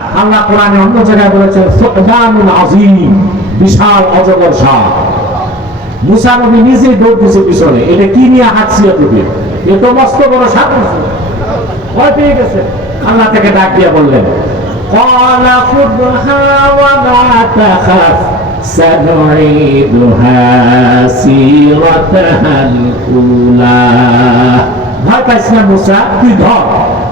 আল্লাহ কোরআনে অন্য জায়গায় বলেছে সুকদানুল আযীম বিশাল অজগর সাপ। মুসা নবী নিজে দৌড় দিছে পিছনে। এটা কি নিয়ে হাঁটছি এতদিন এ তো মস্ত বড় সাপ। ভয় পেয়ে গেছে। আল্লাহ তাকে ডাক দিয়ে বললেন কলা খুদহা ওয়া লা তাখাফ সানুইদুহা সিরাতাহাল উলা। ভয় পাইছ মুসা, তুই ধর।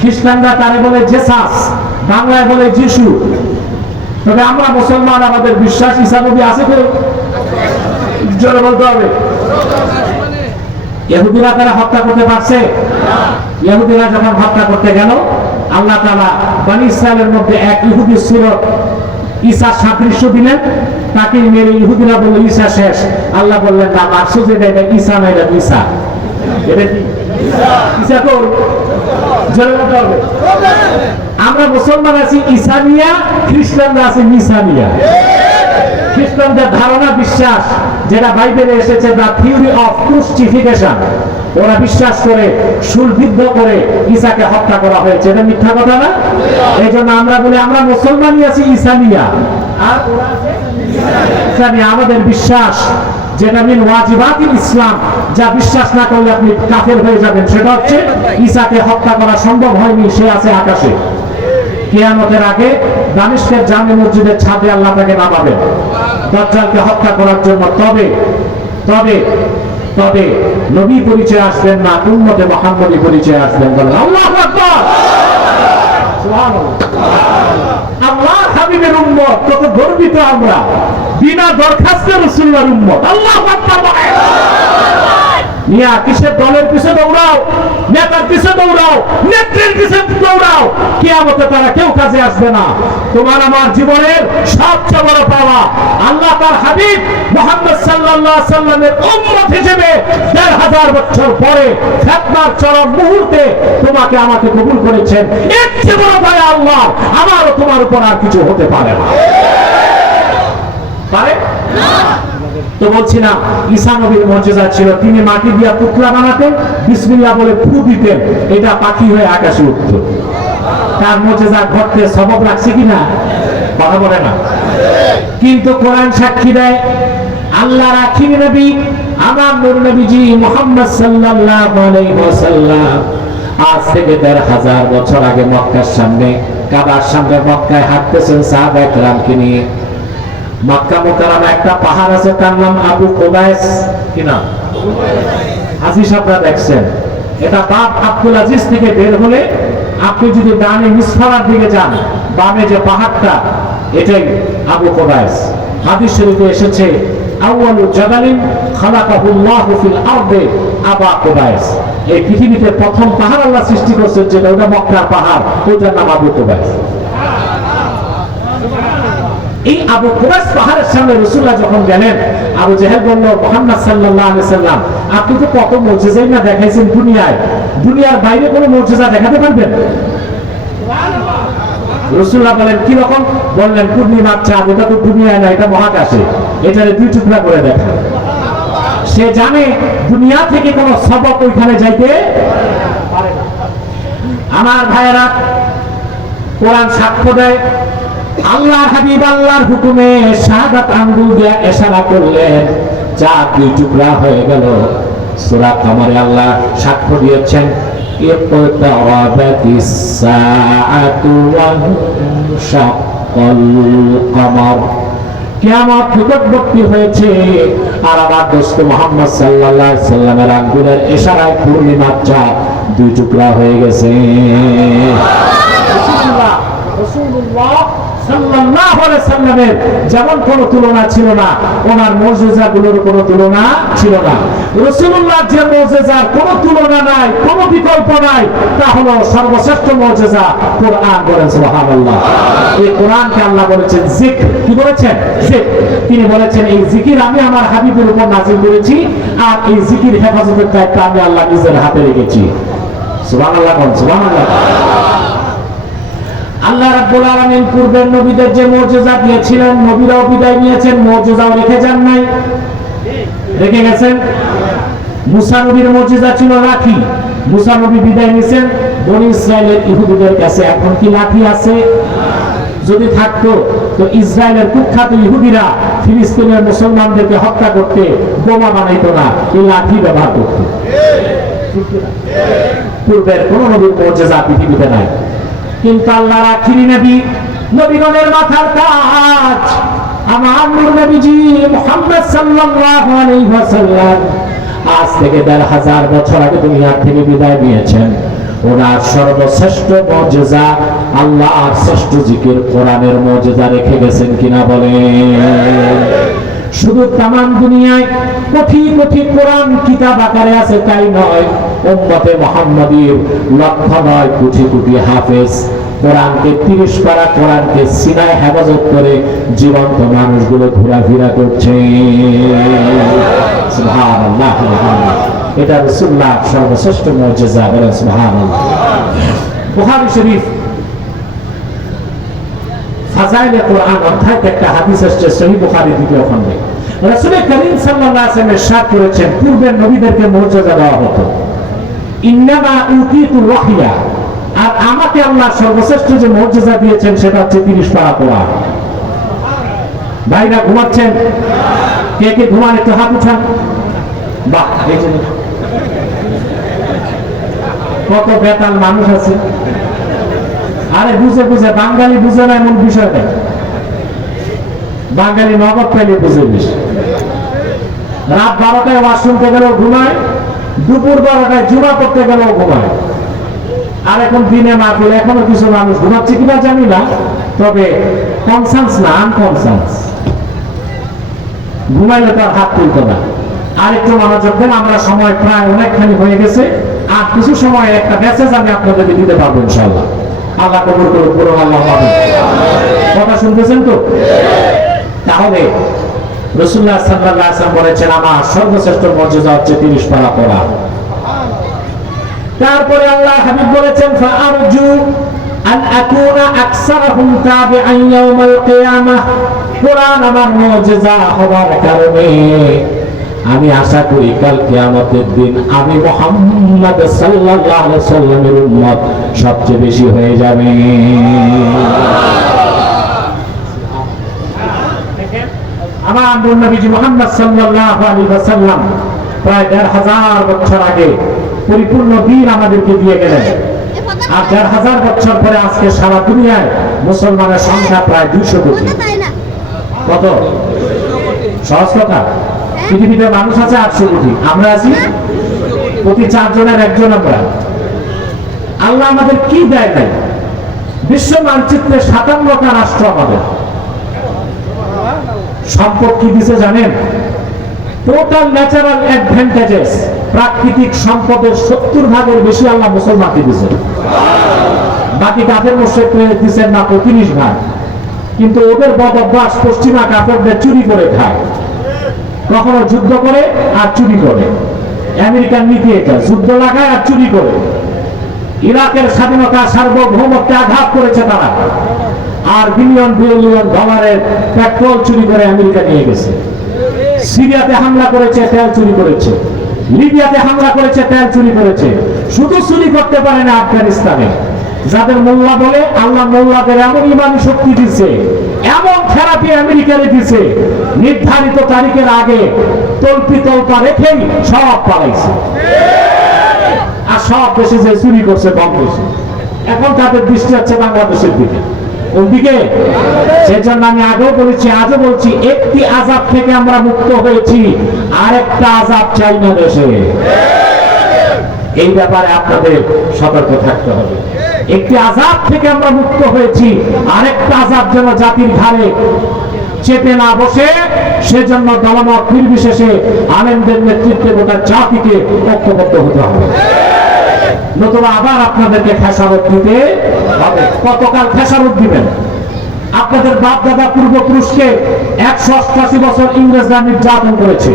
খ্রিস্টানরা তারে বলে? জেসাস। বাংলায় বলে যিশু। তবে আমরা মুসলমান, আমাদের বিশ্বাস ঈসা নবী আছে তো জোরে বলতে হবে। ইহুদিরা তারা হত্যা করতে পারছে? ইহুদিরা যখন হত্যা করতে গেল, আল্লাহ তাআলা বনি ইসরায়েলের মধ্যে এক ইহুদি ছিল, ঈসা সাদৃশ্য দিলেন। তাকে মেরে ইহুদিরা বলল, ঈসা শেষ। আল্লাহ বললেন, না মারছো যেটা এটা ঈসা না, এটা ঈসা। এটা কি? আমরা মুসলমান আছি ইসানিয়া খ্রিস্টানরা আছে মিসানিয়া খ্রিস্টানদের ধারণা বিশ্বাস, যেটা বাইবেলে এসেছে দ্য থিওরি অফ ক্রুস্টিফিকেশন ওরা বিশ্বাস করে, সুলভিদ্ধ করে ঈসাকে হত্যা করা হয়েছে। এটা মিথ্যা কথা না? এই জন্য আমরা বলি, আমরা মুসলমানই আছি ইসানিয়া আর ওরা আছে আমাদের বিশ্বাস। যেটা মিন ওয়াজিবাতিল ইসলাম, যা বিশ্বাস না করলে আপনি কাফের হয়ে যাবেন, সেটা হচ্ছে ঈসাকে হত্যা করা সম্ভব হয়নি, সে আছে আকাশে। কিয়ামতের আগে দানিশকের জামে মসজিদের ছাদে আল্লাহ তাকে নামাবেন। দাজ্জালকে হত্যা করার জন্য তবে তবে তবে নবী পরিচয় আসবেন না, উম্মতে মোহাম্মদী পরিচয় আসবেন বলেন, আল্লাহু আকবার! সুবহানাল্লাহ। হাবিবের উম্মত কত গর্বিত আমরা বিনা দরখাস্তে রসুল্লার উম্মত আল্লাহ। মিয়া, কিসের দলের পিছে দৌড়াও? নেতার পিছে দৌড়াও? নেত্রীর পিছে দৌড়াও? কিয়ামতে তারা কেউ কাজে আসবে না। তোমার আমার জীবনের সবচেয়ে বড় পাওয়া আল্লাহ তার হাবিব মোহাম্মদ আলাইহি সাল্লামের উম্মত হিসেবে দেড় হাজার বছর পরে ফেতনার চরম মুহূর্তে তোমাকে আমাকে কবুল করেছেন। এর চেয়ে বড় দয়া আল্লাহ আমারও তোমার উপর আর কিছু হতে পারে না। পারে? তো বলছি না ঈসা নবীর মর্যাদা ছিল। তিনি মাটি দিয়া পুতলা বানাতেন, বিসমিল্লাহ বলে ফু দিতেন। এটা পাখি হয়ে আকাশে উঠত। তার মর্যাদা ঘটতে সবব রাখছে কিনা? কথা বলে না। কিন্তু কোরআন সাক্ষী দেয়, আল্লাহ রাখিনি নবী, আমার নূর নবীজি মোহাম্মদ সাল্লাল্লাহু আলাইহি ওয়াসাল্লাম। আজ থেকে দেড় হাজার বছর আগে মক্কার সামনে, কাবার সামনে মক্কায় হাঁটতেছেন সাহাবা একরামকে নিয়ে। মক্কা মোকাররমা একটা পাহাড় আছে, তার নাম আবু কোবাইস। কি নাম? হাজি সাহেবরা দেখছেন। এটা বাপ আব্দুল আজিজ থেকে বের হলে আপনি যদি ডানে মিসফারার দিকে যান, বামে যে পাহাড়টা, এটাই আবু কোবাইস। হাদিস শরীফে এসেছে, আউয়ালু জাবালিন খালাকাহুল্লাহু ফিল আরদে আবা কোবাইস। এই পৃথিবীতে প্রথম পাহাড় আল্লাহ সৃষ্টি করছেন যেটা, ওটা মক্কার পাহাড়, ওটার নাম আবু কোবাইস। এই আবু কুবাস পাহাড়ের সামনে রসুল্লাহ যখন গেলেন, আবু বলল, মোহাম্মদ আলাইহি সাল্লাম, আপনি তো কত মর্যাদাই না দেখাইছেন দুনিয়ায়। দুনিয়ার বাইরে কোনো মর্যাদা দেখাতে পারবেন? রসুল্লাহ বলেন, কি রকম? বললেন চাঁদ এটা তো দুনিয়ায় না, এটা মহাকাশে। এটারে দুই টুকরা করে দেখা। সে জানে দুনিয়া থেকে কোনো সবক ওইখানে যাইতে আমার ভাইয়েরা কোরআন সাক্ষ্য দেয় আল্লাহ হাবিব আল্লাহর হুকুমে শাহাদাত আঙ্গুল দিয়া ইশারা করলেন যা দুই টুকরা হয়ে গেল। সূরা কামারে আল্লাহ সাক্ষ্য দিয়েছেন কিয়ামত নিকটবর্তী হয়েছে। আর আমার দোস্ত মোহাম্মদ সাল্লাল্লাহু সাল্লামের আঙ্গুলের ইশারায় পূর্ণিমার চাঁদ দুই টুকরা হয়ে গেছে রাসূলুল্লাহ রাসূলুল্লাহ সাল্লাল্লাহু আলাইহি সাল্লামের যেমন কোনো তুলনা ছিল না, ওনার কোনো তুলনা ছিল না। রাসূলুল্লাহ যে মুজিজার কোনো তুলনা নাই, কোনো বিকল্প নাই, তা হলো সর্বশ্রেষ্ঠ মুজিজা কোরআন এই কোরআনকে আল্লাহ বলেছেন জিক্র। কি বলেছেন? জিক্র। তিনি বলেছেন, এই জিকির আমি আমার হাবিবের উপর নাজিল করেছি, আর এই জিকির হেফাজতের দায়িত্ব আমি আল্লাহ নিজের হাতে রেখেছি। বলেন, সুবহানাল্লাহ। আল্লাহ রাব্বুল আলামিন পূর্বের নবীদের যে মর্যাদা দিয়েছিলেন, নবীরাও বিদায় নিয়েছেন, মর্যাদাও রেখে যান নাই। রেখে গেছেন? মুসা নবীর মর্যাদা ছিল লাঠি। মুসা নবী বিদায় নিয়েছেন। বনি ইসরায়েলের ইহুদিদের কাছে এখন কি লাঠি আছে? যদি থাকতো, তো ইসরায়েলের কুখ্যাত ইহুদিরা ফিলিস্তিনের মুসলমানদেরকে হত্যা করতে বোমা বানাইতো না, এই লাঠি ব্যবহার করতো। পূর্বের কোন নবীর মর্যাদা পৃথিবীতে নাই। কিন্তু আল্লাহ আখিরি নবী, নবীগণের মাথার তাজ আমার নবীজি মুহাম্মদ সাল্লাল্লাহু আলাইহি ওয়াসাল্লাম আজ থেকে দেড় হাজার বছর আগে দুনিয়ার থেকে বিদায় নিয়েছেন। ওনার সর্বশ্রেষ্ঠ মর্যাদা আল্লাহ আর শ্রেষ্ঠ জিকির কোরআনের মর্যাদা রেখে গেছেন কিনা বলে শুধু তামাম দুনিয়ায় কোটি কোটি কোরআন কিতাব আকারে আছে, তাই নয় উম্মতে মুহাম্মাদীর লক্ষ নয় কোটি কোটি হাফেজ। কোরআনকে তিরিশ পারা কোরআনকে সিনায় হেফাজত করে জীবন্ত মানুষগুলো ঘোরাফেরা করছে। এটা রাসূলুল্লাহ সর্বশ্রেষ্ঠ বলেন সুবহানাল্লাহ। বুখারী শরীফ ফাজাইলে কোরআন অধ্যায়তে একটা হাদিস আসছে সহি বুখারী দ্বিতীয় খণ্ডে। রাসূল করিম ওয়াসাল্লাম করেছেন, পূর্বের নবীদেরকে মর্যাদা দেওয়া হতো। আর আমাকে আল্লাহ সর্বশ্রেষ্ঠ যে মর্যাদা দিয়েছেন, সেটা হচ্ছে 30 পারা কোরআন। ভাইরা ঘুমাচ্ছেন? কে কে ঘুমান? একটু হাত উঠান। কত বেতাল মানুষ আছে। আরে, বুঝে বুঝে, বাঙালি বুঝে না এমন বিষয় নেই বাঙালি নগদ পাইলে বুঝে বেশি। রাত বারোটায় ওয়াজ শুনতে গেলেও ঘুমায়। দুপুর বারোটায় জুমা করতে গেলেও ঘুমায়। আর এখন দিনে মা করলে এখনও কিছু মানুষ ঘুমাচ্ছে কিনা জানি না, তবে কনসান্স না আনকনসান্স ঘুমাইলে তার হাত তুলতো না। আর একটু মনোযোগ দেন, আমরা সময় প্রায় অনেকখানি হয়ে গেছে। আর কিছু সময়, একটা মেসেজ আমি আপনাদেরকে দিতে পারব ইনশাল্লাহ আল্লাহ কবুল করুন পুরো আল্লাহ কথা শুনতেছেন তো? তাহলে রসুল্লাহ ওয়াসাল্লাম বলেছেন, আমার সর্বশ্রেষ্ঠ মর্যাদা হচ্ছে 30 পারা পড়া। তারপরে আল্লাহ হাবিব বলেছেন আন আকুনা আকসারহুম তাবিআন ইয়াউমাল কিয়ামাহ। কোরআন আমার মুজিজা হওয়ার কারণে আমি আশা করি কাল কিয়ামতের দিন আমি মুহাম্মদ সাল্লাল্লাহু আলাইহি সাল্লামের উম্মত সবচেয়ে বেশি হয়ে যাবে। আমার আন্দোলন নবীজি মোহাম্মদ সাল্লাল্লাহু আলাইহি ওয়াসাল্লাম প্রায় দেড় হাজার বছর আগে পরিপূর্ণ দিন আমাদেরকে দিয়ে গেলেন। আর দেড় হাজার বছর পরে আজকে সারা দুনিয়ায় মুসলমানের সংখ্যা প্রায় দুইশো কোটি। কত? সহজ কথা। পৃথিবীতে মানুষ আছে আটশো কোটি। আমরা আছি প্রতি চারজনের একজন আমরা। আল্লাহ আমাদের কি দেয় নাই? বিশ্ব মানচিত্রে সাতান্নটা রাষ্ট্র আমাদের। সম্পদ কি দিছে জানেন? টোটাল ন্যাচারাল অ্যাডভান্টেজেস প্রাকৃতিক সম্পদের সত্তর ভাগের বেশি আল্লাহ মুসলমানকে দিছে। বাকি কাফের মোশেককে দিচ্ছেন না তিরিশ ভাগ। কিন্তু ওদের বদ অভ্যাস পশ্চিমা কাফেরদের চুরি করে খায়। কখনো যুদ্ধ করে আর চুরি করে। আমেরিকার নীতি এটা, যুদ্ধ লাগায় আর চুরি করে। ইরাকের স্বাধীনতা সার্বভৌমত্বে আঘাত করেছে তারা। আর বিলিয়ন বিলিয়ন ডলারের পেট্রোল চুরি করে আমেরিকা নিয়ে গেছে। সিরিয়াতে হামলা করেছে, তেল চুরি করেছে। লিবিয়াতে হামলা করেছে, তেল চুরি করেছে। শুধু চুরি করতে পারে না আফগানিস্তানে। যাদের মোল্লা বলে, আল্লাহ মোল্লাদের এমন ইমান শক্তি দিচ্ছে এমন থেরাপি আমেরিকারে দিছে, নির্ধারিত তারিখের আগে তল্পি তল্পা রেখেই সব পালাইছে। আর সব দেশে যে চুরি করছে বেশি এখন তাদের দৃষ্টি হচ্ছে বাংলাদেশের দিকে। ওদিকে সেজন্য আমি আগেও বলেছি, আজও বলছি, একটি আজাব থেকে আমরা মুক্ত হয়েছি, আরেকটা আজাব চাই না দেশে। এই ব্যাপারে আপনাদের সতর্ক থাকতে হবে। একটি আজাদ থেকে আমরা মুক্ত হয়েছি, আরেকটা আজাদ যেন জাতির ঘাড়ে চেপে না বসে, সেজন্য দলমত নির্বিশেষে আলেমদের নেতৃত্বে গোটা জাতিকে ঐক্যবদ্ধ হতে হবে। নতুবা আবার আপনাদেরকে খেসারত দিতে হবে। কতকাল খেসারত দিবেন। আপনাদের বাপ দাদা পূর্বপুরুষকে একশো অষ্টাশি বছর ইংরেজরা নির্যাতন করেছে।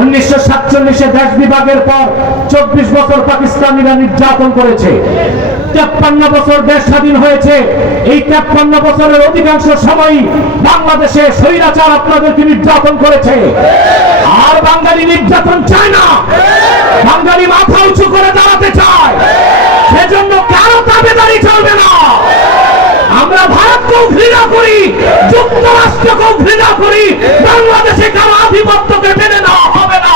উনিশশো সাতচল্লিশে দেশ বিভাগের পর চব্বিশ বছর পাকিস্তানিরা নির্যাতন করেছে। তেপ্পান্ন বছর দেশ স্বাধীন হয়েছে। এই তেপ্পান্ন বছরের অধিকাংশ সময়ই বাংলাদেশে স্বৈরাচার আপনাদেরকে নির্যাতন করেছে। আর বাঙালি নির্যাতন চায় না। বাঙালি মাথা উঁচু করে দাঁড়াতে চায়। সেজন্য কারও দাবেদারি চলবে না। আমরা ভারতকেও ঘৃণা করি, যুক্তরাষ্ট্রকেও ঘৃণা করি। বাংলাদেশে কারও আধিপত্যকে মেনে নেওয়া হবে না।